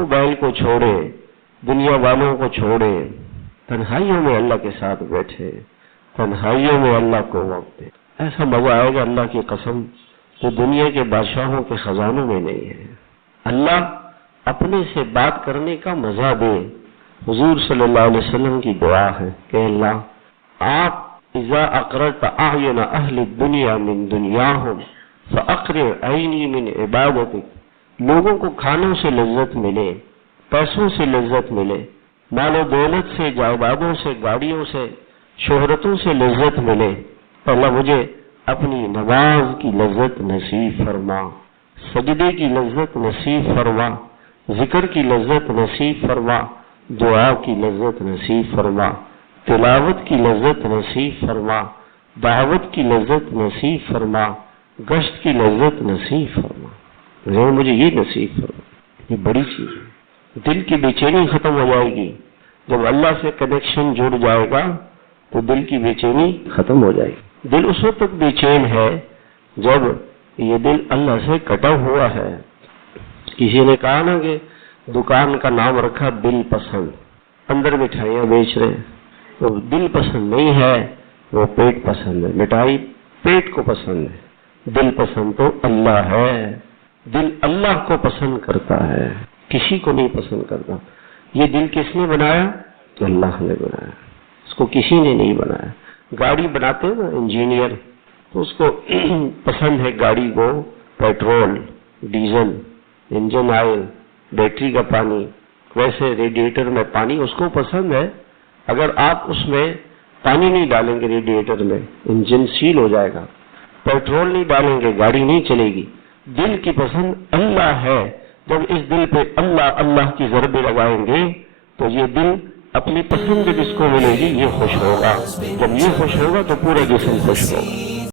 Mobile کو چھوڑے، دنیا والوں کو چھوڑے، تنہائیوں میں اللہ کے ساتھ بیٹھے، تنہائیوں میں اللہ کو وقت دے، ایسا مزہ آئے گا اللہ کی قسم تو دنیا کے بادشاہوں کے خزانوں میں نہیں ہے۔ اللہ اپنے سے بات کرنے کا مزہ دے۔ حضور صلی اللہ علیہ وسلم کی دعا ہے کہ اللہ آپ اذا اقررت اعین اہل الدنیا من دنیاہم فاقرر عینی من عبادتک، لوگوں کو کھانوں سے لذت ملے، پیسوں سے لذت ملے، مال و دولت سے، جائیدادوں سے، گاڑیوں سے، شہرتوں سے لذت ملے، اللہ مجھے اپنی نماز کی لذت نصیب فرما، سجدے کی لذت نصیب فرما، ذکر کی لذت نصیب فرما، دعا کی لذت نصیب فرما، تلاوت کی لذت نصیب فرما، دعوت کی لذت نصیب فرما، گشت کی لذت نصیب فرما، مجھے یہ نصیب فرما۔ یہ بڑی چیز ہے، دل کی بے چینی ختم ہو جائے گی۔ جب اللہ سے کنیکشن جڑ جائے گا تو دل کی بے چینی ختم ہو جائے گی۔ دل اس وقت تک بے چین ہے جب یہ دل اللہ سے کٹا ہوا ہے۔ کسی نے کہا نا کہ دکان کا نام رکھا دل پسند، اندر مٹھائیاں بیچ رہے، تو دل پسند نہیں ہے، وہ پیٹ پسند ہے، مٹھائی پیٹ کو پسند ہے، دل پسند تو اللہ ہے۔ دل اللہ کو پسند کرتا ہے، کسی کو نہیں پسند کرتا۔ یہ دل کس نے بنایا؟ اللہ نے بنایا، اس کو کسی نے نہیں بنایا۔ گاڑی بناتے ہیں نا انجینئر، تو اس کو پسند ہے گاڑی کو petrol, diesel, engine oil, battery کا پانی، ویسے ریڈیٹر میں پانی اس کو پسند ہے۔ اگر آپ اس میں پانی نہیں ڈالیں گے ریڈیٹر میں، انجن سیل ہو جائے گا، پیٹرول نہیں ڈالیں گے گاڑی نہیں چلے گی۔ دل کی پسند اللہ ہے۔ جب اس دل پہ اللہ اللہ کی ضربیں لگائیں گے تو یہ دل اپنی پسند جس کو ملے گی یہ خوش ہوگا، جب یہ خوش ہوگا تو پورا جسم خوش ہوگا۔